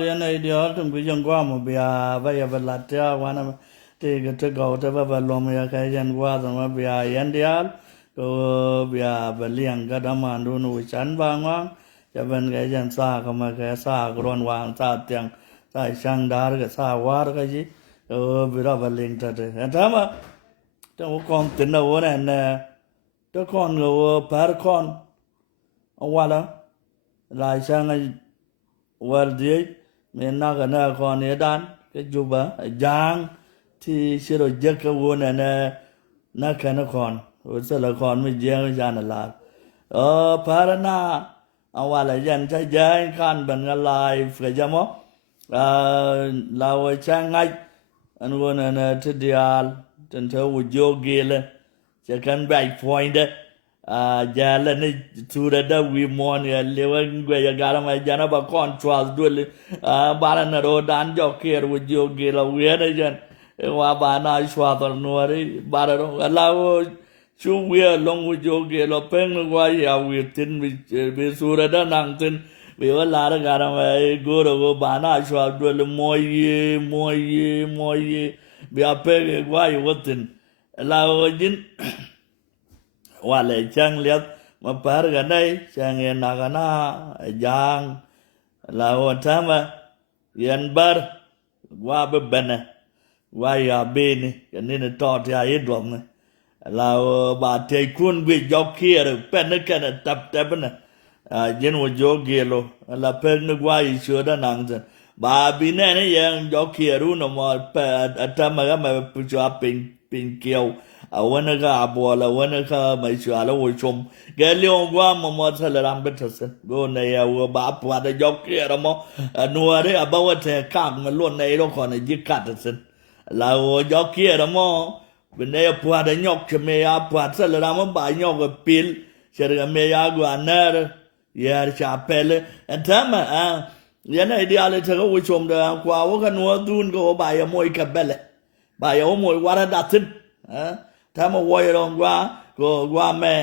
ideal yan ideal tum bi jang gwa mo bia ba ya balatia wana te ga te go te ba lo mo ya ka yan gwa da ma bia yan ideal ko bia ba liang ga da ma nu nu chan ba ngwa ya ban ga yan sa ka ma ga sa gron wang sa tiang sa sang dar ga sa war ga ji bi ra ba ling ta de ta ma ta ko kon tin na wo na ta kon go par kon wala lai sang ai Wardi mena kana kon edan ke juba jang ti shiro jeka wona na kana kon usala kon mi jeng jana la parana awala yan cha jang kan ban lai fe jamo lawa changai an wona na tidial tan ta wujo gele cha kan bai point jala ni tura da we mon ya lewan gwe ya gara ma jana ba control dole bara na ro dan jo ker wo jo ge la we na jan wa ba na shwa to no ri bara ro la wo chu we long wo jo ge lo pen wa ya we tin bi sura da nang tin bi wa la ra gara ma go ro ba na shwa dole moye bi a pe wa yo tin la wo jin wale chang liat ma par ga dai chang en na ga na jang la o tama yan bar wa be bene wa ya be ni ni ne to ta ye dom ne la o ba te kun bi jok kier pen ne kan tap tap ne jen wo jo gelo la pen ne wa yi sho da nang zen ba bi ne ne yang jok kieru no mo pa atama ga ma pu cho pin kieu wana ka abola wana ka mai shala wo chom gelio gwa mo thala rambe thasen go ne ya wo ba pa da jok kera mo nuare abawa te kam lo ne ro ko ne jikat thasen la wo jok kera mo bene pa da nyok chme ya pa thala ram ba nyok pil sher me ya gwa ner ya cha pele entama ya na ideale te go wo chom da kwa wo ka no dun go ba ya moy ka bele ba ya moy wara datin Tama woyron gwa me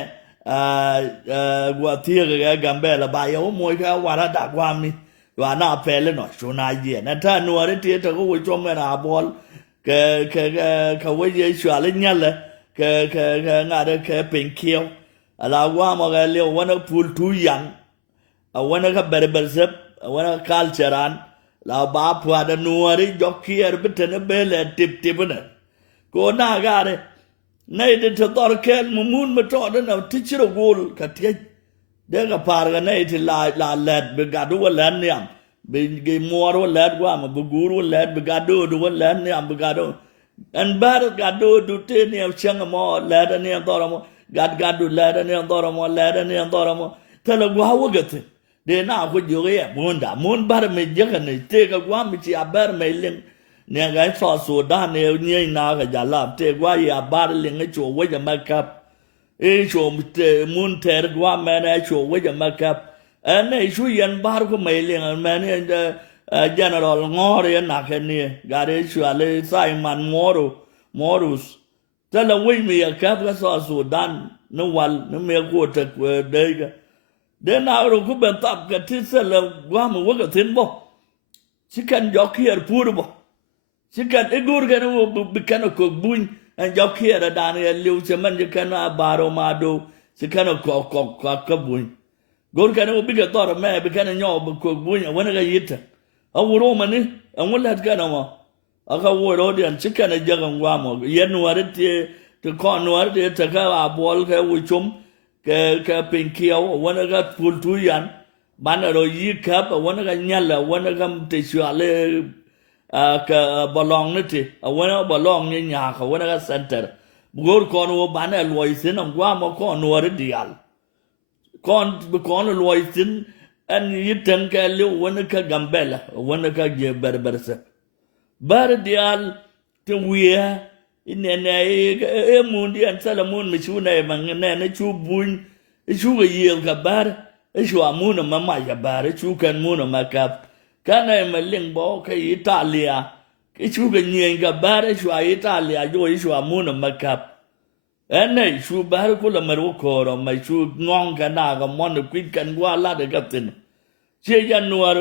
gwa tiga ga gambela ba yo moy ka wara da gwa mi wa na pele no shuna ye na ta no re ti ta ko wo chom na bol ke wo ye shwa le nyale ke nga de ke pin kieu ala gwa mo ga le wona pul tu yang a wona ka berber sep a wona culturean la ba pwa da no re jokier bitene bele tip tipne ko na ga re nay de to tor kel mun ma to da na tichiro gol ka tie de ga par ga nay ti la led be ga do len yam be ge moro led gwa ma bu guru led be ga do len yam be ga do en bar ga do te ne chang mo led ne to mo ga do led ne to mo led ne to mo te la gwa wo ga te de na ko jo ye mun bar me je ga ne te ga gwa mi ti a bar me len ne ga so so da ne ni na ga ja la te gwa ya bar le nge cho we ja makap e cho te mun ter gwa me na cho we ja makap ne shu yan bar ko me le me ne general ngore na ke ni ga re shu ale Simon morus te la we mi ya kap ga so so dan no wal no me ko te de ga de na ro ku ben tap ga ti se la gwa mo wo ga tin bo chikan jo kier pur bo Sikat igur kan wo bikan ko buñ an jaw kiera dan ya liu seman je kan baro mado sikan ko buñ gor kan wo biga tor me bikan nyo ko buñ wona ga yita awuro mani an wala kan mo aka wo ro dian sikan jagan wa mo yen wari te kon wari te ka abol ka wo chum ka pinkio wona ga pultu yan banaro yikap wona ga nyala wona ga te shale ka balong ni ti wana balong ni nya ka wana ka center bugor kon wo bana loisin am gwa mo kon no re dial kon loisin an yiten ka le wana ka gambela wana ka je berberse bar dial te wiya inene e mundi an salamun mi chuna e mangene ne chu bun chu ga yel ka bar e chu amuna mama ya bar chu kan muna makap kana maling bo ka Italia ke chu ga nyen ga bare chu Italia jo chu amuna makap ene chu bar ko la maru ko ro mai chu ngong ka na ga mon kwit kan gwa la de kapten che januar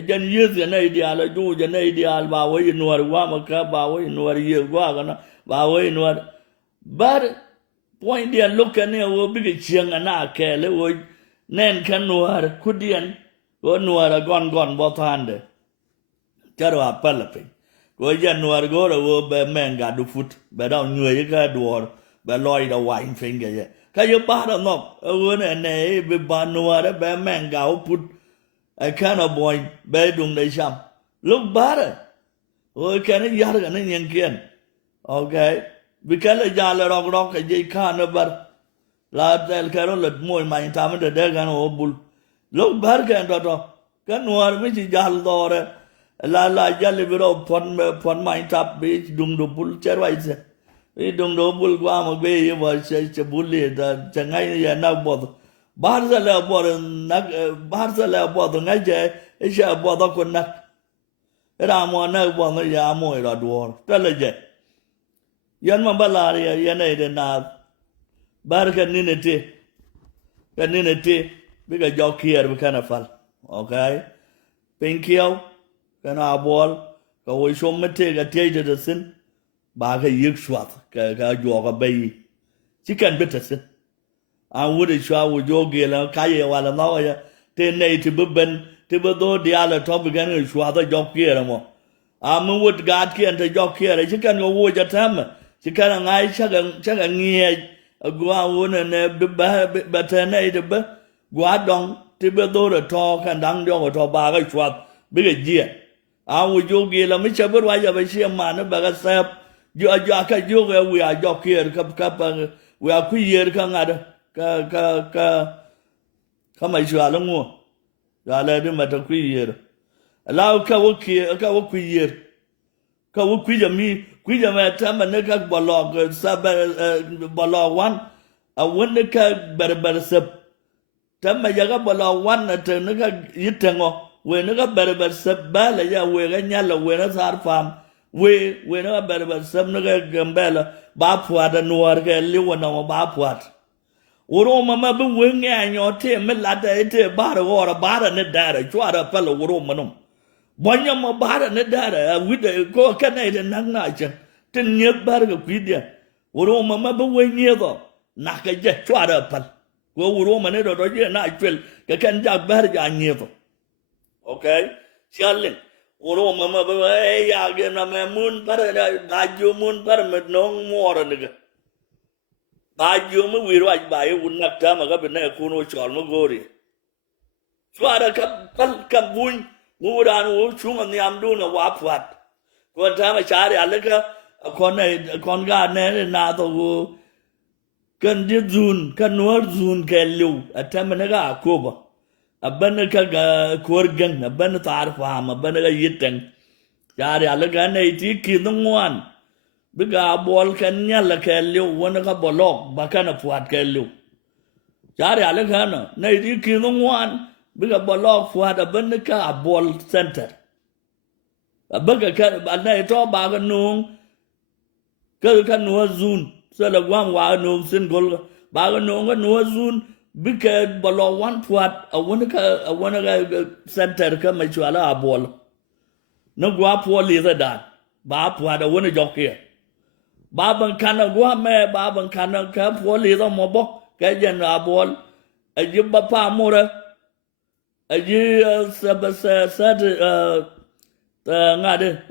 jan yes na ideal do jan ideal ba wo inwar wa maka ba wo inwar ye wa kana ba wo inwar but point dia look ne wo big chiang na kele wo nen kan nuar kudian wo nuar gon bo thande charo apalape wo jan nuar go wo be menga du fut be daw nyue ka duor be loy da wine finger ye ka yo ba da no wo ne be ba nuar be menga put I can't avoid bedroom they sham. Look better. Oh, can it yard an Indian kin? Okay. Because a jala rock a jay can't but la del carol at more my time at the degan or bull. Look better, can daughter. Can war which is jal dore. La jelly below pon my top beach, dung the bull cherwise. We don't know bull guam away was such a bully that Changai and now bother. Barzala bother Naja, a shall bother could not. Ramo no one ya moy la dwar. Teleje. Yan mambalaria yanade na barka ninity. Caninity, bigger jock here we can fall. Okay? Pinkio, can our ball, go we show me take a taste of the sin. Baka yik swat, ka jog a bay. Chicken bitter sin. I would show with your gill and Kaya while I'm now 10 native bubben, Tibodo, the other top again, and swather jock here more. I'm a wood guard here and the jock here. She can go watch a time. She can I check a near a guan and a better native. Guadong, Tibodo, the talk and down your tobacco swat, big dear. I would you gill a Mitchell, but why have a sheer man about a sap? You are jock at yoga, we are jock here, cup, we are queer, come at. Come I shall along. I let him at a queer. Allow Kawaki, a Kawaki. Kawaki, me, Quidam at time and Naka Bolog, Sab Bolog one, a winter better sub. Tama Yaga Bolog one at Naka Yitango, when Naka better sub Bala, where a yellow, where a hard farm, we, when a better sub Naka Gambella, Bapwat and Noarga, Liwan Bapwat. Uro mama be wingi anyo te me lada ete bara ora bara ne dara chwara pala uro manum bonya mo bara ne dara with go kana de nangna chen tin nyek bara ga kwidia uro mama be wingi do naka je chwara pal go uro mane do je na chwel ka kan ja bara ja nyedo okay chalin uro mama be ya ge na me mun bara da ju mun bara me nong mora ne ba you me right by would not come up in a kuno chalmogori. Swada come wound, wood on chung on the amdun of wapwat. One time a child, I look a conga and another who can did zoon, can word zoon can you, a tamanega coba, a beneca corgan, a benetar farm, a benega yitten. Yari, I look at 80 kidnum one. Biga ball can yell kellu, one of a bolog, bacana fuat kellu. Jari Alekana, Nady Kilum one, bigger bolog fuat a benica, a ball center. A bugger can, but they talk baganung, Kalkan was zoon, so the one wild no single, baganung and was zoon, bigger bolog one fuat, a one center come at you a ball. No guap wall either that. Bab what a one jock here. Baban kana gua me baban kana ka poli do mobo ka jen abol a jibba pa mura a ji sabasa sad ngade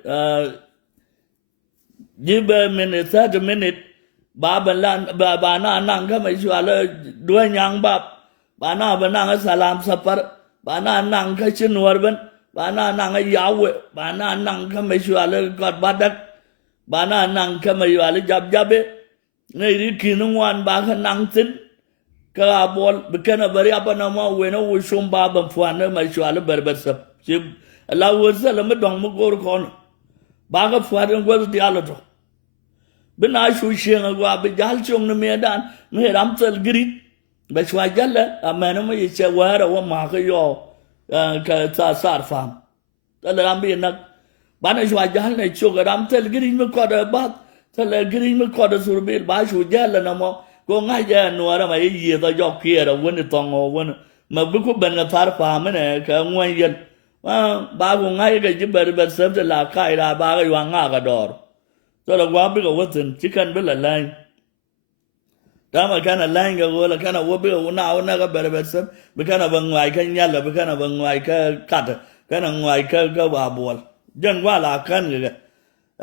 jibba minute 30 minute baban lan bana nang ka mai swala dua nyang bab bana banang salam sapar bana nang ka chinwar ban bana nang yawe bana nang ka mai swala god badak Bana nang kamayali jab jabe, Nady Kinwan Baka nang tin, Karabol, Bekana Bariapanama, when we shum bab and fuana, my shala berbesa. She allowed Salamadong Mogor Baga fuan was the alato. Benashu shing a wabi jalchum the medan, made Amsel grit, but Swajala, a man is a word of one marker your Sar farm. Tell them be enough. Banashwa Jalna sugar, I'm telling getting me quarter about, tell her getting me quarter to be Bashu Jala no more. Go Naya no other year the jock here, a winning tongue or one. Mabuku Benatar farm and a one yen. wa ba ko ngai ga ji ber sab de la kai ra ba ga wa nga ga dor so la wa bi ga watin chicken bi la lai dama kana lai ga wala kana wo bi na ga ber sab bi kana ba ngai ka nyal bi kana ba ngai ka kat kana ngai ka ba bol jan wa la kan ga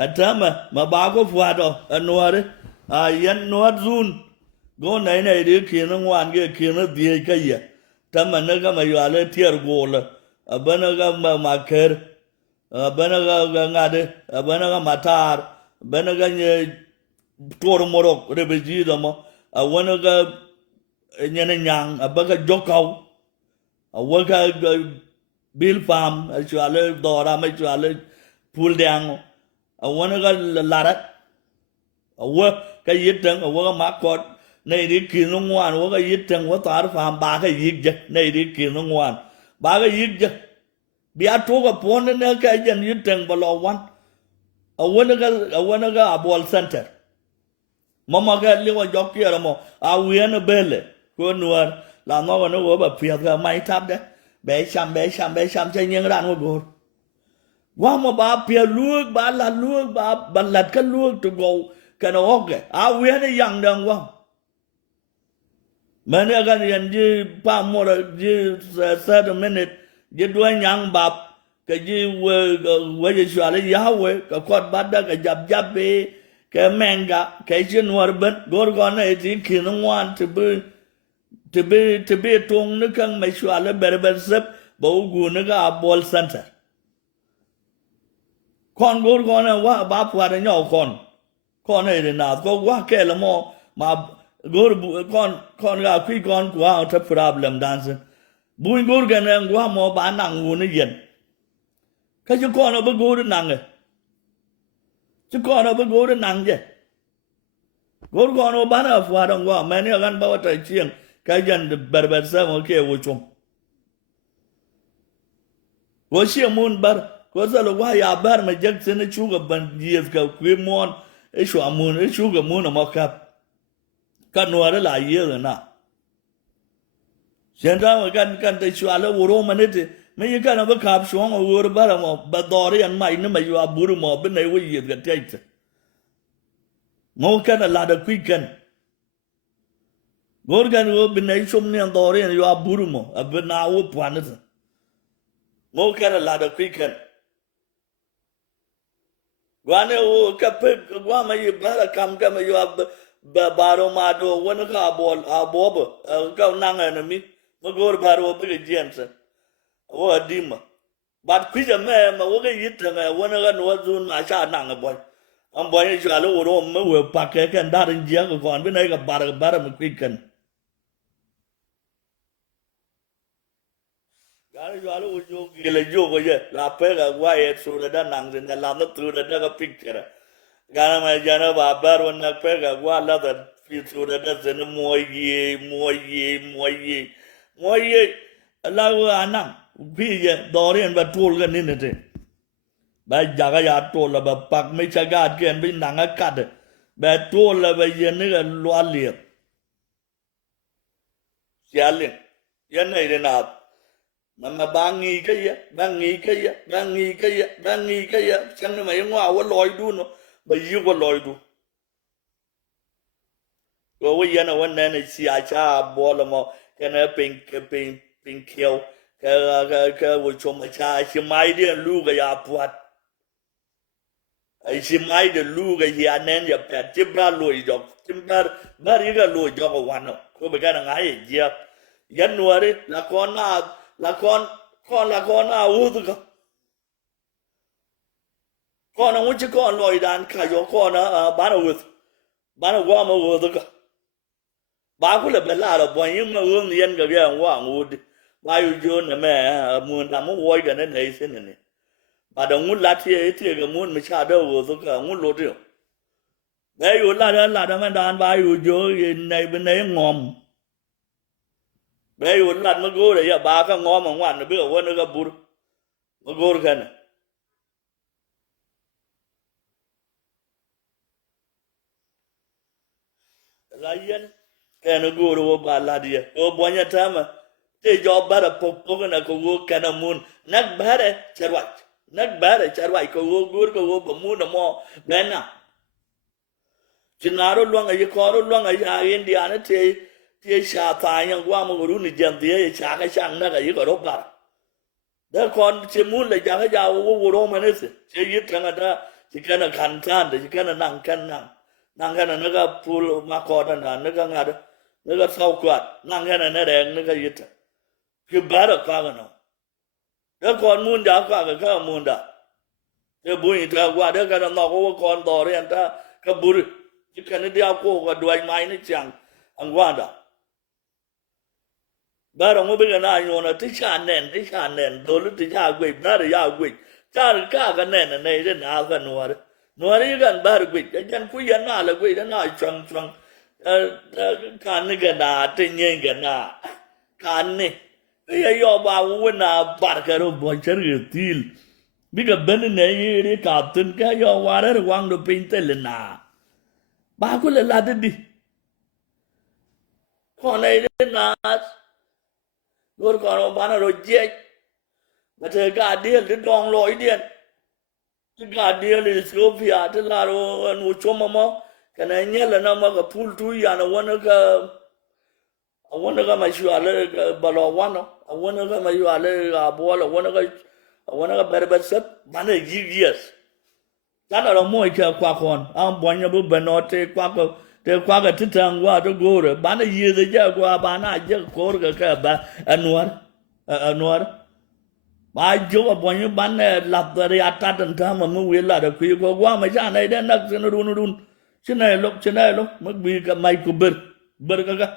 atama ma ba ko fwa do anware a yan nuat zun go này đi kia nó ngoan kia nó đi cái gì ta mà nó cái mà vừa lên thiệt gỗ là ở bên nó cái mà kher ở bên nó cái ngà đi ở bên nó cái mà tar bên nó cái như tor morok rồi bây giờ đó mà ở bên nó cái như này nhang ở bên cái gió cầu ở bên cái bill farm ở chỗ lên đò ra mấy chỗ lên pool đàng ở bên nó cái là đất ở bên cái gì trắng ở bên cái má cọt này đi kia nó ngoan quá cái gì trắng quá tao phàm ba cái gì chứ này đi kia nó ngoan ba cái gì chứ bây giờ tôi có phone nên cái gì trắng bao lâuวันở bên cái ball center mama cái liên quan jockey là mà à viên belle cô nuôi là nó có bà phiền cái máy tháp đấy bé xăm chơi những đàn của cô quá mà bà phiền luôn bà là luôn bà lật cái luôn tụi cô cái nó ok à viên nó dằn đằng quá mà nếu cái gì như ba mươi như 30 minutes như đuôi nhang bắp cái gì về cái chuyện là giáo về cái quạt bắt đó cái dập về cái manga cái chuyện hoa bận gọi con này thì khi nó ngoan thì bị tung nó càng mấy chuyện là bere sấp bầu gu nó cái ball center con gọi con này quá bắp qua đấy nhau con này thì nào có quá cái là mà gor con ga khi con của ta problem dance buin gor ga nang wa mo ba nang ngu ne yen ka ju con ba gor nang e ju con ba gor nang je gor con ba na fa dong wa me ne gan ba wa tai chieng ka yen de ber sa mo ke wo chum wo shi mun bar ko za lo wa ya bar me jek se ne chu ga ban yes ga kwi mon e shu amun e chu ga mun mo kap cái nuôi đó là gì rồi nè, hiện ra mà cái tay xóa là vô mà nít mấy cái nó bị khап xuống mà vô bắt đầu mà bắt đầu đấy anh mày nó mày vô buru mà bên này có gì cái chết, ngô cái là được quy cần, ngô cái vô bên này xung này đó đấy vô buru mà bên nào vô quan đấy, ngô cái là được quy cần, quan này vô cái phép quan mà vô bắt đầu cầm cái mà vô baro mato wani ka abobo ka nanga na mi magor baro bi jensen wo dima bat kwija me ma wo ga yitta me wani ga no zun ma sha nanga boy am boy ni jalo wo me we pakke kan darin jiya ko kon bi nay ga bar mu kwikan gari jalo wo jo gele jo ko ye la pe ga wa ye su da nang den la na tu da ga picture Gana mai jana babar wannan pega gwala da fitura da zani moye lagu anang piye dorian ba tul gan ni te ba jaga ya tul ba pak me chaga ken bi nanga kad ba tul ba yen ni ga lwa liep yalin yan nei de na mà bangi cái ya chẳng mai ngwa wa loi du no ba yi ko loi du ko wa yana wannan ne si a cha bola mo kana pin kill ka wo chom cha si mai de lu ga ya puat ai si mai de lu ga ya nen ya pet tibra loi jok timbar bari ga loi jok wan ko ba ga ngai ya january la con na u tu ka con nó chỉ con lòi đàn cả gió con nó bán ở qua mà vừa thôi cả bán cũng là bên là bao nhiêu mà uống yên cái gì qua ngủ bao nhiêu giờ này mẹ muốn làm muốn quay cái này thế này bà đồng muốn lát thì cái muốn mình xa đâu vừa thôi cả muốn lột rồi đấy rồi là đó mà đàn bao nhiêu giờ này bên này ngòm đấy rồi là mà cô đấy bà cái ngòm mà ngoan nó biết ở bên nó cái bùn mà cô cái này Layan kaya naguro ba ladia o buanya tama te job bara pokko na ko go kana mun nak bare charwai ko go gur ko go bamun mo bena chinaro luanga ye koro luanga ya india na te sha ta yang wa mo ru ni jam te cha ka chang na ka ye ko ro bara da kon che mun le ja ka ja wo ro ma ne se che yit kan da che kana kan tan de che kana nang kan nang kana na ka pul ma ko da na ka nga da na ka sau kwat nang kana na deng na ka yit ke bara ka ga no da kon mun ja ka mun da te bu ni ta wa da ka no ko kon to re ta ka bur che kana dia ko ga dwai mai ni chang ang wa da bara mo be na yo na ti cha nen do lu ti cha gwe bara ya gwe cha ka ga nen ne de na ga no ri gan bara gwe jan ku ya na la gwe da na chang kan ni ga na ti nyen ga na kan ni ya yo ba wo na bar ka ro bo cher ge til bi ga ben ne yi ri ka tun ka yo wa re wang do pin te le na ba ku le la de di ko ne de na rồi còn bán rồi chết mà thời cả điên cái đòn lối điên cái cả điên thì số phía thế là rồi nuôi chôm mà cái này nhớ là nó mà cái phun túi à nó vẫn cái mà chua là cái bà lò vẫn nó vẫn cái mà chua là bò là vẫn cái bè bè sét bán được years chắc là nó mua cái qua con ông bọn nhà bố bên nó thì qua cái thị trường qua tôi go rồi bán gì thì chứ qua bán ai chứ có cái bà anwar ba jo bọn như bán lạp rồi ata tận tham mà mua về là được khi qua mấy cha này đến nắc nó đun trên này lúc mất bị cái máy của bır cái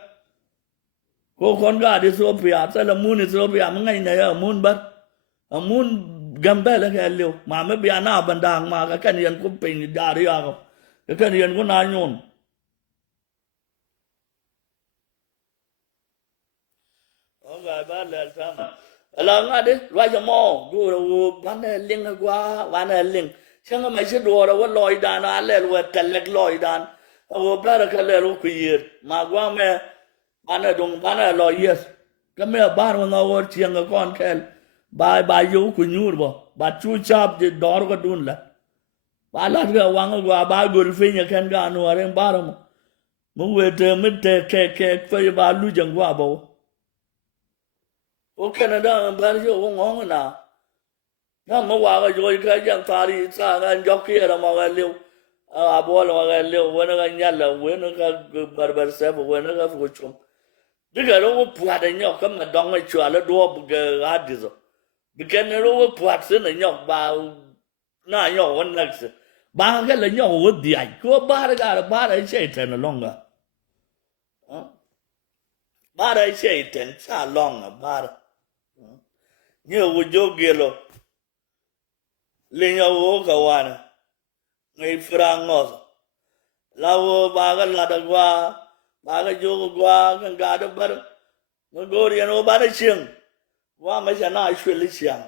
cô con gà đi số phía sẽ là mua đi số phía mấy ngày này ở muốn gambe là cái liều mà mấy bia nào bàn đàng mà cái này cũng bình đà đi à không cái này cũng nai nhon người bán là sao là ngay đấy loài cho mò gu bán linh qua bán linh chẳng có mấy cái đồ đó lòi đàn ăn lẹ rồi cắt lẹt lòi đàn rồi bán là cắt lẹt rồi quỳ mà qua mẹ bán lòi yes cái mẹ bán mà ngồi chiang cái con kẹl bà yêu quỳ nhur bo bà chu chap thì đỏ cái đun là bà lát cái quăng qua bà gửi phim nhà khen cái anh vào em bán mà muốn về từ mình kẹt phải bà lu chẳng qua bo ở Canada bán cho ông ngon nào nó mà qua cái rồi cái dạng phá đi xa cái gió kia là mà cái liều à bố là cái liều với nó cái nhát là với nó cái barber shop với nó cái phụ chum cái đó nó phá đấy nhóc cái mà đong cái chua là đua cái hạt đi rồi cái này nó phá xí này nhóc ba na nhóc vẫn nặng xí ba cái là nhóc vẫn đi ai có ba cái chơi tên là long à ba cái chơi tên xa long à ba nhiều vụ dô kia lo lên nhau vô cả hoàn người Frank ngọt là vô ba cái là được qua ba cái dô qua cái gà đó bắt nó go đi nó ba cái xiềng qua mấy cái nào xuyên lấy xiềng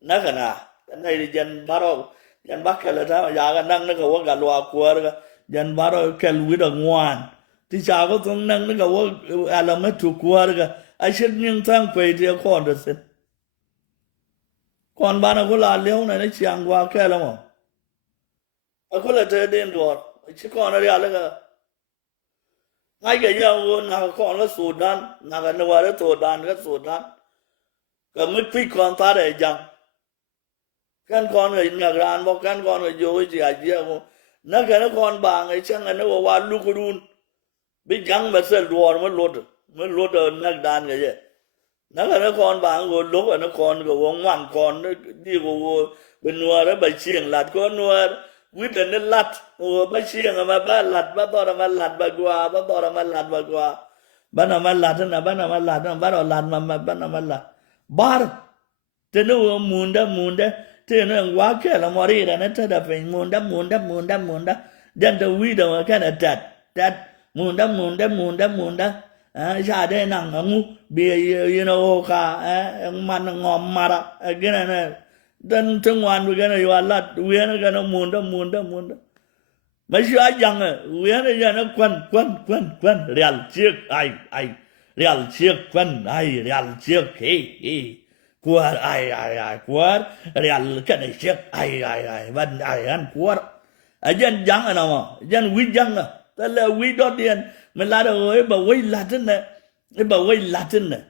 nãy cái nào cái này thì dân bắt đầu dân bắt cái là sao mà giờ cái năng nó có cái loa qua rồi dân bắt đầu cái lưỡi được ngoan thì sao có thằng năng nó có cái làm mấy chục qua rồi ai biết những thằng quay thì con được xin con bạn nó có là liêu này nó chẳng qua cái lắm mà có là thế đến rồi chứ con nó đi ăn cái ngay cái nhau nào con nó sụt đan nào cái nó nó sụt đan cái mức phí con ta để chẳng cái con người nhà gran bao cái con người vô gì à gì nó cái nó con bà người chẳng nó vào qua lu cô đun biết chẳng mà sẽ đùa mới lột ở nát đan cái gì nó cái nó con bà ngồi lúc ở nó con của ông ngoan con nó đi của bên nuôi đó bà chiềng lạt con nuôi quyết là nó lạt bà chiềng mà bà lạt bà to là bà lạt bà qua bà to là bà lạt bà qua bà nào mà lạt thế nào bà nào mà lạt bà nào lạt mà bà nào mà lạt bar thế nó muốn đó thế nó quá cái là mori là nó thấy là phải muốn đó dân tôi quý đâu cái là chặt muốn đó ra đây nằng ngu bia cả man ngom mara cái này dan trong ngoan với cái này vào lát với nó cái nó muốn đó mấy chú ai chẳng à với nó giờ nó quần real chiếc ai real chiếc quân ai real chiếc hi quạt ai quạt real cái này chiếc ai văn ai ăn quạt dân trắng à nào mà dân quý dân à ta là quý đó tiền mình là đâu bà quý là thế này bà quý là thế này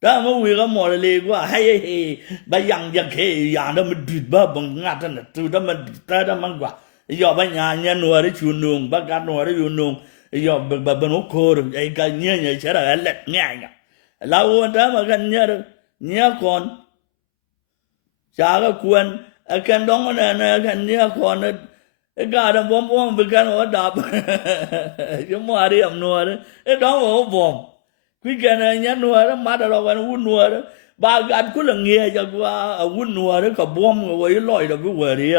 đó mà quý có mò lì quá hay bà yang khi yang đó mình đứt bà bằng ngắt thế này từ đó mình tới đó mình quá giờ bà nhà nuôi đấy chuồn nuông bà cá nuôi đấy chuồn nuông giờ bà bên úc cô rồi ai cái nhớ sẽ là lệch ngay cả lâu hơn đó mà gần nhớ con chả có quên cái đó là gần nhớ con cái đó bom bị cái nó đập chúng mà đi làm nuôi đó cái đó mà bom quý cái này nhớ nuôi đó mà đâu có uốn nuôi đó ba gạt cứ là nghe cho qua uốn nuôi đó có bom rồi lòi đó cứ về đi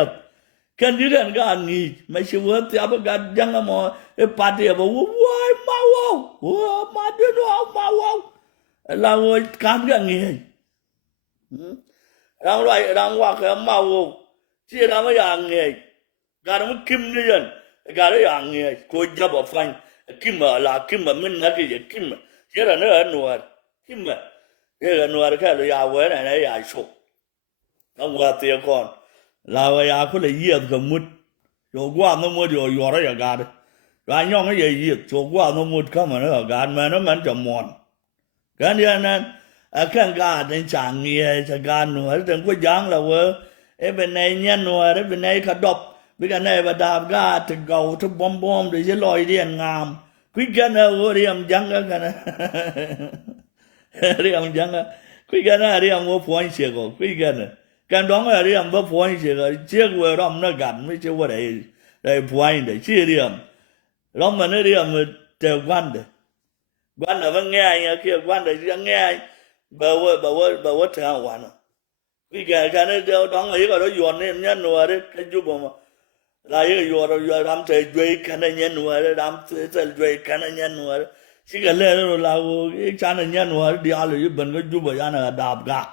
cái gì đó cái anh nghĩ mấy sự việc thì áp cái chẳng là mà cái party bảo ôi mau mà đi nó mau là người cam cái nghĩ đang qua cái mau chỉ là mấy anh nghĩ cái đó kim đi dân cái đó anh nghĩ coi chấp vào phanh kim mà mình nói cái gì kim mà chỉ là nó ở nuôi kim mà cái là nuôi cái là giàu vậy này giàu sụp không qua tiền con là vậy à có là giết cái mút chỗ qua nó mua rồi đó giờ gà đấy rồi nhong cái gì giết chỗ qua nó mua cái mà nó ở gà mà nó mình chậm mòn cái này nên cái gà đến chẳng nghe chẳng gà nữa đừng có giang là vợ bên này nhăn nữa đấy bên này cả độc bên này bà đạp gà thì gầu thì bom để dưới lòi điện ngàm quý cái này vợ đi làm giang cái này đi làm giang quý cái này đi làm vợ phun xe cổ quý cái này cái đó là đi làm vợ phun xe cái chiếc vợ đó nó gắn với chiếc vợ để phun để chia đi làm đó mà nó đi làm đều quan đấy quan là vẫn nghe anh kia quan để nghe bà vợ thằng quan à cái này đều đó ấy cái đó dọn nên nhân nuôi đấy cái chú bảo mà là cái dọn làm chơi chơi cái này nhân nuôi đấy làm chơi cái này nhân nuôi đấy chỉ cái này là cái cha này nhân nuôi đi ăn rồi bên cái chú bảo anh là đạp gà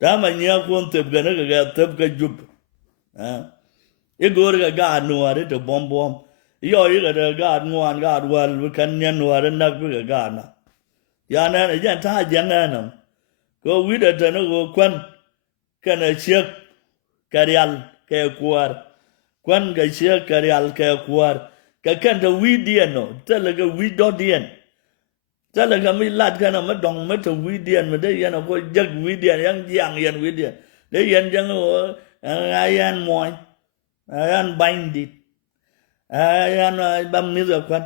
đó mà nhớ con tiếp cái nó cái tiếp cái chú cái gọi cái gà nuôi đấy từ bom giờ cái gà ngoan gà well với cái nhân nuôi đấy nắp với cái gà na giờ này giờ ta giờ này nè có quý đó nó có quan cái này chiếc cái real cái quạt quan cái chiếc cái real cái quạt cái đó quý điên nó tức là cái quý đó điên tức là cái mình lát cái nào mà đồng mấy thằng quý điên mà đấy giờ nó có giấc quý điên yang quý điên đấy giờ chẳng có ai ăn mồi ai ăn bánh đi ai ăn băm miếng rồi quan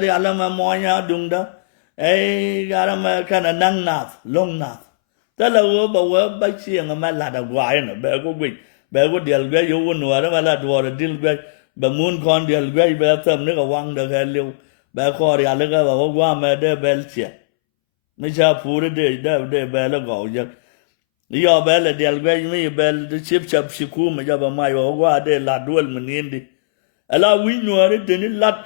real mà mồi nhau đúng đó cái mà cái này năng nát long nát tức là bảo bác sĩ mà là đã quay nữa bé có điều cái yêu nữa đó mà là đùa là điều cái bé muốn con điều cái bé thầm nó có văng được hay liu bé khó thì anh cái bảo qua mà để bé chết mấy cha phụ để bé nó gọi giấc giờ bé là điều cái mấy bé chip cú mà giờ bà mai bảo qua để là đuôi mình yên đi là quý nữa đấy đến lát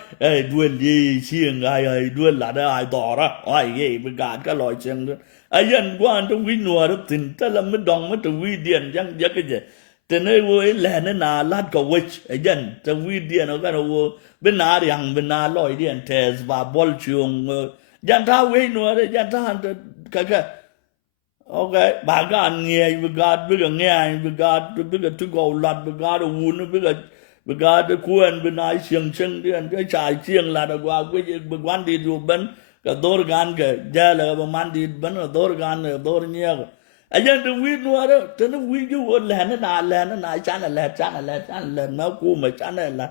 đuôi gì xiên ai đuôi là đó ai tỏ đó ai cái bị gạt cái loại chân đó dân quan trong quý nữa đó tình ta làm mấy đồng mấy từ quý điện chẳng chắc cái gì từ nơi vui là nó là lát cầu witch dân từ quý điện nó cái đâu bên nào thì hàng bên nào loại điện test và bol chuông dân ta quý nữa đấy dân ta cái ok bà cái anh nghe bị gạt biết cái nghe bị gạt biết cái thứ cầu lạt bị gạt đồ uốn biết cái cuốn bên này xiềng chân đi anh cái trái xiềng là được qua cái bị quan đi rồi bên cái đôi gan cái giờ là bà man đi bên là đôi gan là đôi nhẹ anh dân tôi biết nữa đó tôi nó biết chứ còn là nó nãy chán là nó cũ mà chán là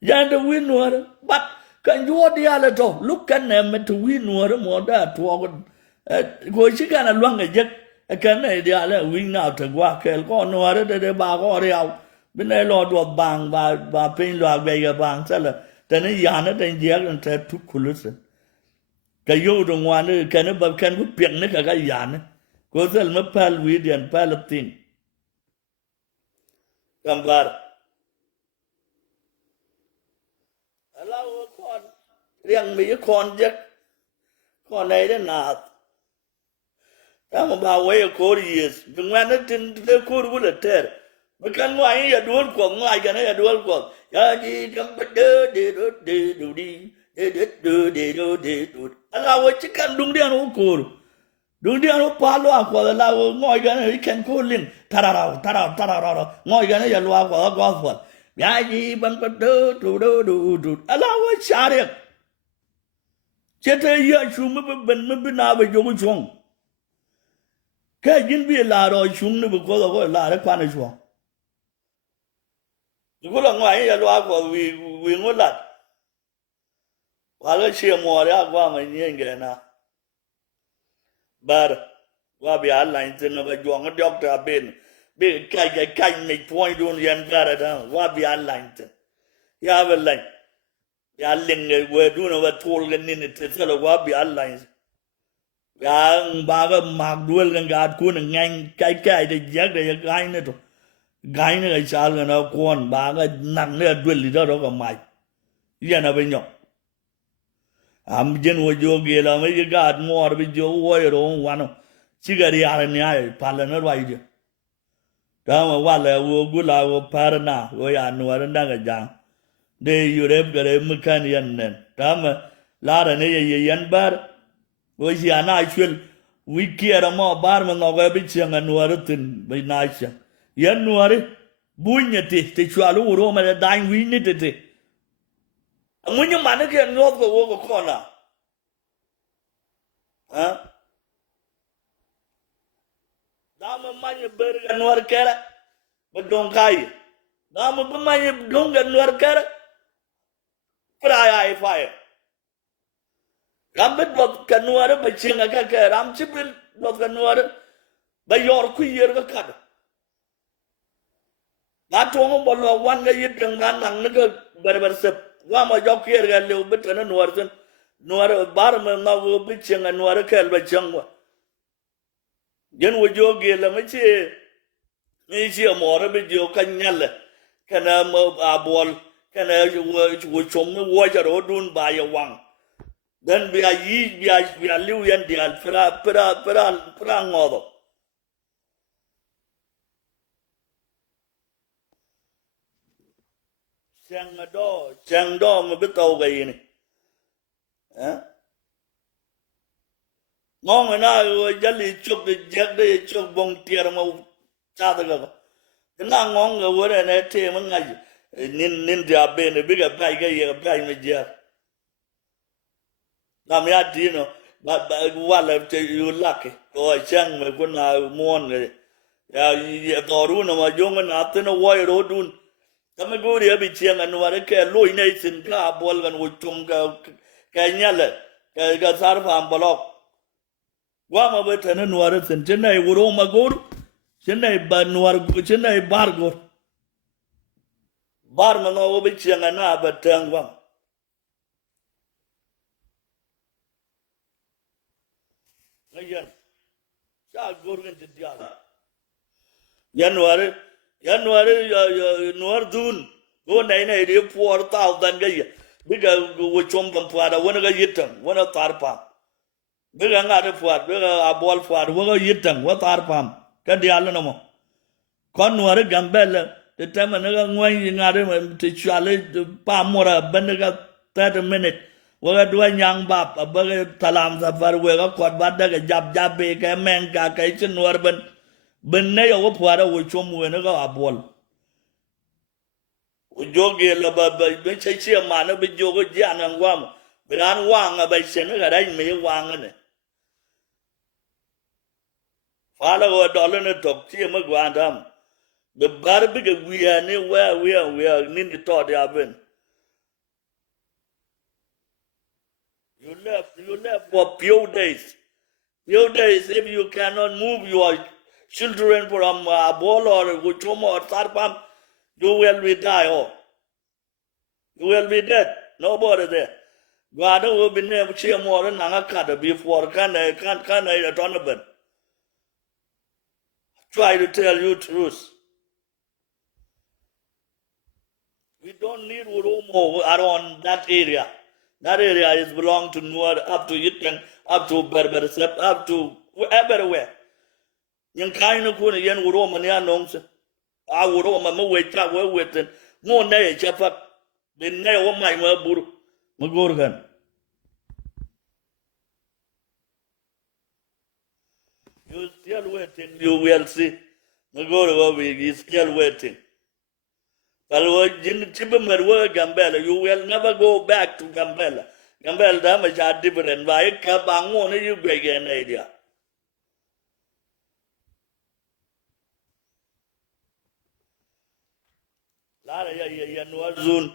dân tôi biết nữa đó bắt cái vua đi là thôi lúc cái này mình tôi biết nữa đó mà đã thua con coi chứ cái là loang cái giấc cái này đi là win nào thực qua cái con nữa đó để bà có đi ao bên này lo đồ bang và pin lo về cái bang sao là thế này giờ nó đang giấc nó sẽ thúc khử cái yêu trong ngoài nữa cái nó bảo cái nó biển nó cái gì nữa có sao mà Palestine Palestine cầm vào là con riêng mấy con giấc con này đó là đó mà bảo vệ cô đi bên ngoài nó trên cô nó là thế mà cái ngoài giờ đuổi quần ngoài cái này là đuổi quần giờ gì cầm bắt đi do ala wo chikan dung dia no ko dung dia no palo ko la wo ngoi ga ne ken ko lin tarara ngoi ga ne ya lo ko ko fo ya ji ban pa do ala wo share chete ya chu me ben me na ba jo chong ka jin bi la ro chung ne ko la ra kwa ne chong ko la ngoi ya lo ko wi ngolat wala shi mo ya kwa ma nyen ge na bar wa bi Allah in tin ga jong doctor ben be kai ne point don yan gara da wa bi Allah in tin ya wallahi ya linge we du no wa tol ga ni te sala wa bi Allah in ya ba ga mak duel ga ku ne ngang kai de yak de gai ne to gai ne ga sal ga na kon ba ga nang ne duel li do ga mai ya na be nyok am jen wo joge la me ga mo ar be jo wo ro wano chigari ar ne ay pala na wa ide da ma wa la wo gu la wo parna wo ya no ar nda ga jang de yureb ga re mkan yan nen da ma la ra ne ye yan bar wo ya na chul wi kiera mo bar ma no ga bi chang no ar tin be na cha yan no ar bunya te chwalu ro ma da dai wi ni te When you man again, not go over corner. Huh? Dama manya berg and work but don't kai. Dama manya don't get work fry fire. Rambit what can water by ching a kaka, ram chipil, what can water by your queer cut. Not only one day you can run and nigger berber sip. Wa ma jok yer ga lew bit na nuarten nuar bar ma na wo bit chen nuar kel ba changwa gen wo joge la ma che ni chi mo ra bi jo kan nyal kana ma abol kana wo chom wo ja ro dun ba ya wang dan bi a yi bi a lew yan di al fra ngodo chang do mà biết tàu gầy này, ngon người nào giờ đi chụp đi giặc đi chụp bông tiệt mà cha được không? Cái nào ngon người vừa này thế mà ngay nín đi à bên này biết cái gì mà giặc, làm gì đi nó, bà qua là chơi yêu lắc rồi chăng mà con nào muốn rồi, ya tàu ru nó mà dùng cái nào tên nó quay rồi đun kami guri abi chiang anu are ke loi nei sin ka bol gan wo chung ka nyale ka sar pham blok wa ma be tan nuar sin chen nei wuro ma gur chen nei ba nuar chen nei bar gur bar ma no be chiang ana ba tang wa ngayan sa gur gan dia Januari nuar dun go nei de por tao dan ga biga wo chom kam puada wona ga yitam wona tarpam biga ngade puad biga abol puad wo ga yitam wo tarpam ka dialo no mo kon nuar gambel de tema na ga ngwan ngade te chale pa mora ben ga 30 minute wo ga dua nyang bab ba ga talam safar wo ga kwat bad ga jab be ka men ka kai chen nuar ben ne yo puada wo chom wo na ga abol joge la ba be che ma na be jogo jana ngwam bran wang ba sen ga dai me wang ne fala go dollar ne tok chi ma gwa dam be bar be ga we ne we nin to de aben you left for few days if you cannot move your children from ball or guchom or tarpam you will be die or you will be dead. Nobody there. God will be never cheer more than Nangakata before can a tournament. Try to tell you truth. We don't need Urumo around that area. That area is belong to Nuar, up to Yitan, up to Berbersep, up to everywhere. Yang kind of good yen Urumo nongs. I would all my way travel with it. No nay, Chapa. The nail of my buru. Magurgan. You still waiting. You will see. No go to go. You still waiting. Gambela. You will never go back to Gambela. Gambela damage are different. Why Kabango you beg an idea? Lara ya no zone.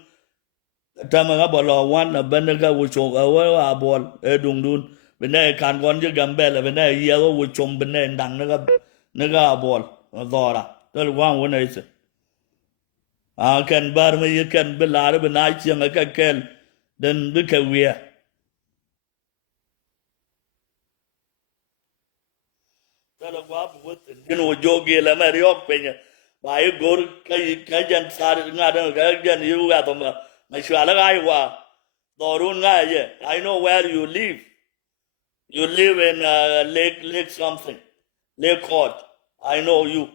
Tamaga bolo one a benega which over ball edung dun. Bene can one you Gambela. Bene yellow which on bene dang naga ball. Dora. Tell one is it. I can bar me, you can be loud, but I see a can. Then look at we are. Tell a wap with it. You know, Jogi Lamariok Pena. By a go Kajan started not again, you at them. My Shalagaiwa. Dorunga, I know where you live. You live in Lake something. Lake Court. I know you.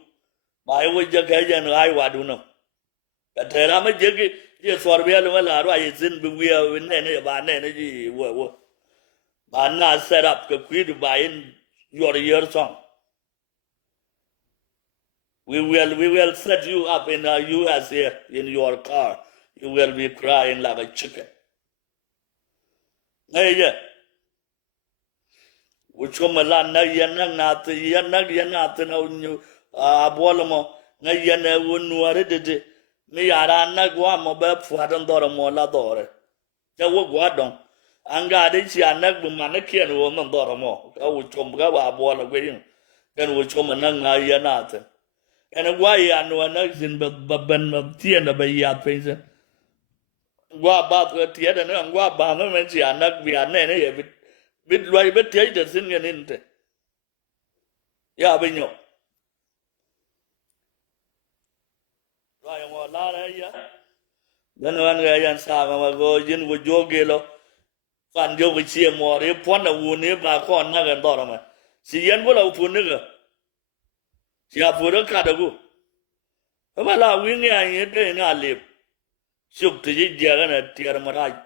By which the Kajan Iwa do know. Tell me, Jiggy, yes, for real, well, I didn't be weird with any bad energy. But not set up the quid by in your year song. We will set you up in a US here in your car. You will be crying like a chicken. Hey, yeah. Which come a land, nothing on you, Bolamo, Nayana wouldn't worry it. Me arana gwa mo be fuadon doro mo la dore te wo gwa don anga de chi anak bu man ke no mo doro mo ka wo chom ga ba bo la gwe ken wo chom na nga ya na te en gwa ya no na zin ba ban ma tie na ba ya pe se gwa ba to tie de na gwa ba no men chi anak bi ane ne ye bit loi bit tie de sin ngen te ya be nyo then one guy and Saga go in with Jogelo, Fan Jovichi more, if one of wound back on Nagan Dorama. See, Yan will open nigger. She have put a catago. Well, we ain't not live. Shook to it, Jagan at Tiaramarai.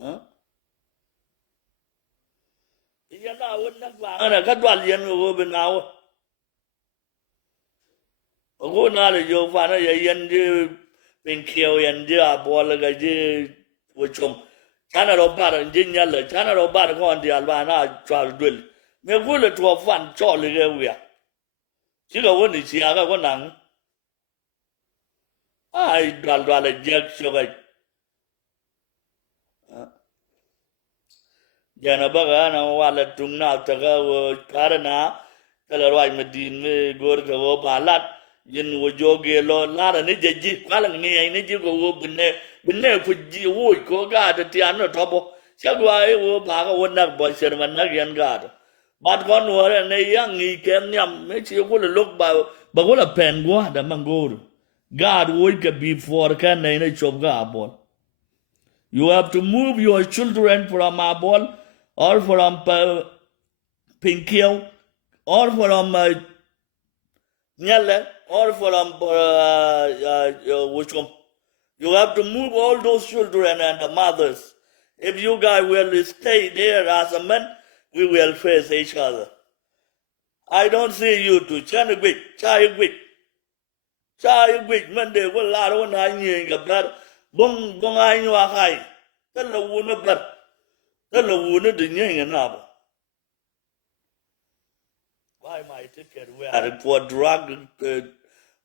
Huh? Yana would not want a Catwalian over now. Go now, you find a young Pin kill and dear boy like I did with some China or bar and ginger, China or bar on the Albana child drill. Me will it to a fun Charlie area. She got one is here, I got one. I got a jack sugar. Janabagana, while tung now to go, Karana, tell her why Medine, go to go balat. Yin wo joge lo lara ni jeji kwalang ni ni ji go wo bune fu ji wo ko ga de ti an to bo chagwa e wo ba ga won nak boy ser man nak yan ga bat kon wo ne yang ni kem nyam me chi ko le lok ba ko la pen go da mangor god wo ke before kan ne chob ga bol you have to move your children from Abol or from Pinkio or from Nyale or from which one? You have to move all those children and the mothers. If you guys will stay there as a man, we will face each other. I don't see you two. Chai quick, Monday will lie on I knew about bong I knew a high. Tell the wound of blood. Tell the wound of the young and buy my ticket where for drug.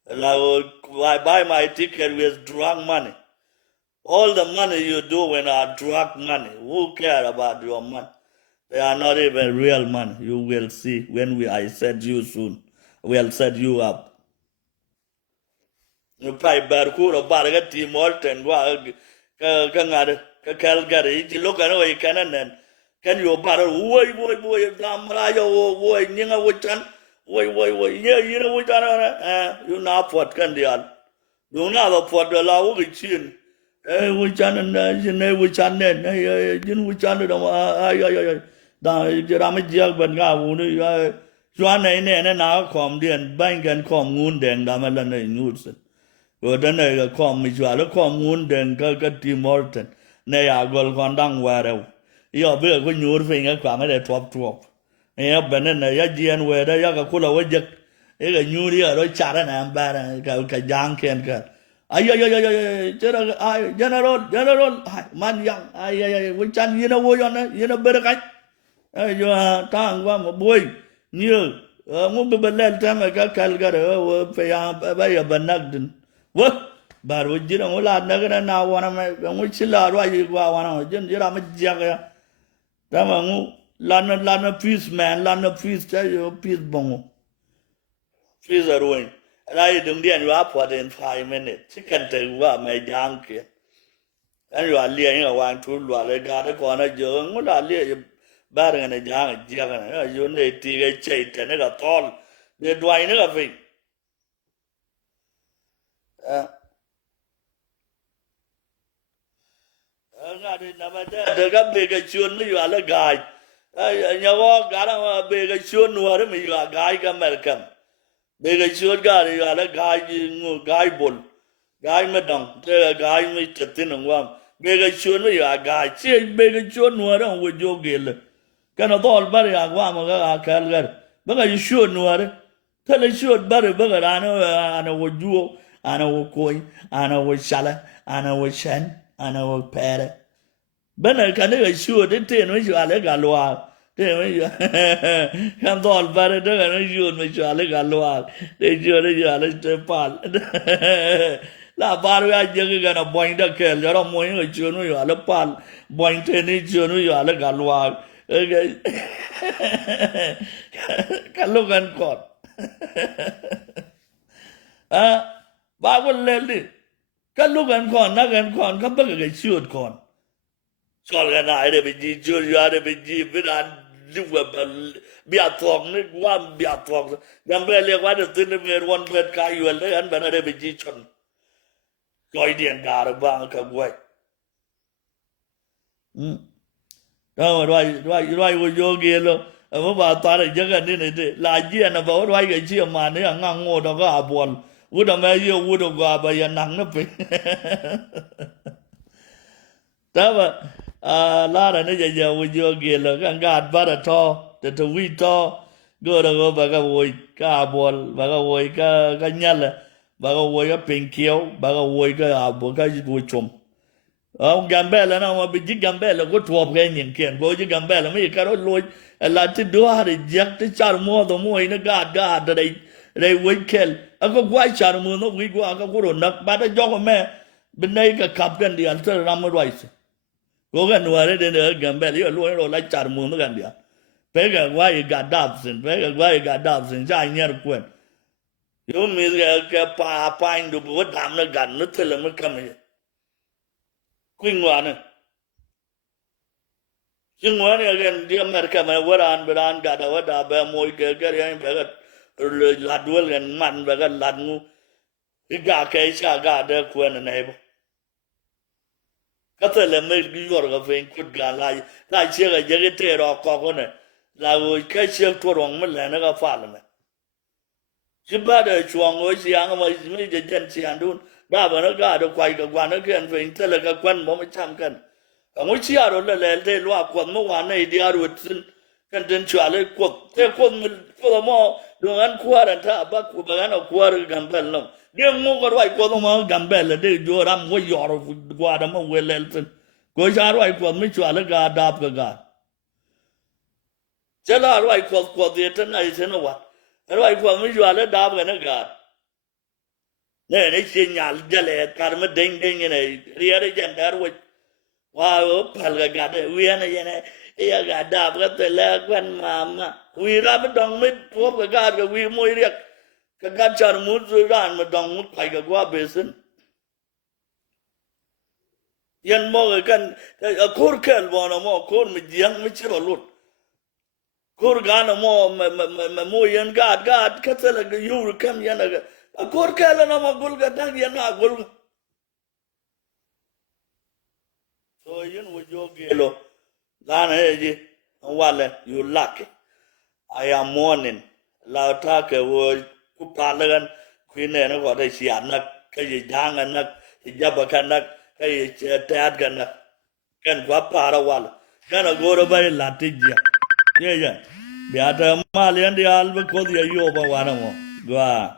I buy my ticket with drug money. All the money you do when are drug money. Who care about your money? They are not even real money. You will see when I set you soon. We'll set you up. You pay Barcura Barga Tim Morton, Kangada, Calgary, you look away cannon. Can you borrow? Boy, Damrayo, boy, Ninga Wichan? Yeah, you know which you know what can they are. Do not for the law which in which and which and then, you know which under the Ramajak Banga, Joanna and now come the and bank and come wound and Damalan in Newton. But then I come, which are come wound and Calcutta Morton. Nay, I go on down wherever. You're big when you're finger come at a top. ya banana ya jian weda ya ka kula wajak e ga nyuri ya ro chara na ambara ka jang ken ka ay ay ay ay general man yang ay ay ay win chan yina wo yon yina berkai ay yo tang wa mo boy như ngo be belal tam ka kal ga wo pe ya ba ya banak din wo bar wo jira ngo la na ga na wana ma ngo chila ro yi wa wana jin jira ma jaga tam ngo lana peace man lana peace ta yo peace bongo peace aroi rai dung dian wa for in 5 minutes chicken te wa ma jang ke an yo lia nga wan tu lwa le ga de ko na jo ngo la lia ba de na jang jaga na yo ne ti ga chei te ne ga tol de dwai ne ga fin nga de na ma de ga be ga chuon mi yo la gai nhà võ cả là bề cái chuột nuôi đấy mình là gai cái mèo cầm bề cái chuột cả thì là gai gai bồn gai mà đồng thế là gai mới chặt tin đồng quang bề cái chuột mới là gai chứ bề cái chuột nuôi đó không có vô kia là cái nó to bắt là quang mà cái cái bây giờ chuột nuôi đấy thế là chuột bắt được bây giờ nó có vô nó có coi nó có sala nó có sen nó có pera bên này cái này cái chuột đấy thế nó chịu lấy cả loa thế mới khám tỏi vào đó cái nó chuột mới chịu lấy cả loa để chuột nó chịu lấy trái pal là bao nhiêu giờ cái nó bánh đã kẹt rồi mỗi người chuột nó chịu lấy pal bánh thế này chuột nó chịu lấy cả loa cái lúc ăn còn ba con lên đi cái lúc ăn còn nó ăn còn các bác cái chuột còn còn cái này để mình đi chơi ra để mình đi với anh lúc mà bịa thòng nó qua bịa thòng nhằm về liên quan đến tin về quan về cái yêu đấy anh bạn để mình đi chọn coi điện cả được bao cả quay đó rồi vô kia luôn mà bà ta này chắc là như này thế là gì anh bảo rồi cái gì mà này ngang ngô đó có à buồn u đó mấy yêu u đó qua bây giờ nắng nó bị đó mà la là nó giờ vô kia là cái gạt bắt là to để tụi vi to go đó bà cái vui cái buồn bà cái vui cái nhát là bà cái vui cái pin kéo bà cái vui cái buồn cái vui chum ông gambe là nó mà bị giết gambe là có thua cái nhìn kiện có giết gambe là mấy cái đó lôi là chỉ đua để giết cái char mua đồ mua nó gạt đây vui kel có quay char mua nó vui quá có đồ nặc bà đã cho mẹ bên đây cái cặp cái đi ăn chơi làm rồi có cái nuôi đấy để gambe là lôi rồi lại char mua nó cái đi bây giờ quay gạt đạp xin chạy nhớ quên yo mi cái pa anh được bớt đam nó gạt nó thôi là mới cầm này Queen one. Yung one again, the America, my Beran, got a wada, Moy, Gary, Ladwell and Man, Baga Ladmu. He got case, I got their queen and neighbor. Cattle make New York of a good guy, like Sierra Jagate or Coconut, like we catch your Torong Melanaga Parliament. She better chuang was young, was made a gentry and do. Ba nó gà được quay cả quan nó kiện về thế là cái quan bố mới chăm cần ngồi chia rồi là để loa quần mỗi ngày này đi rồi xin cần đến chùa lấy cuộc thế quân là mò đường ăn qua đàn thà bác của bạn ăn qua được gầm bèn lắm riêng mua cái loại quân mà gầm bèn là để vô làm có giỏ rồi qua đó mà quên lên xin có ra loại quần mới chùa lấy gà đạp cái gà thế là loại quần thì thế này thế nào vậy loại quần mới chùa lấy đạp cái nó gà này này xin nhà jale karma ding ding này ria đấy chẳng dar với wow phal cái gà đấy uy này này ya gà đạp cái tele là quan mà uy ra bên đồng mít phốp cái gà cái uy môi riết cái gà char mút rồi ra mà đồng mút phải cái qua bê sinh yên mò cái căn khور kẹl vào nó mò khور mình giang mình chỉ vào lụt khور gà nó mò mà môi yên gà cái thế là cái yêu kem yên là Akor kala na magul ka tang yan na agul. So yun wo jo gelo. Lana ji wala you lucky. I am mourning. La ta ke wo ku palagan kwine na ko dai sian nak ka yi jangan nak hijabakan nak ka yi tat gan nak kan kwa para wala. Kana goro bai latijia. Ye ye. Beata Malian the Alba Kodia Yoba Wanamo. Gua.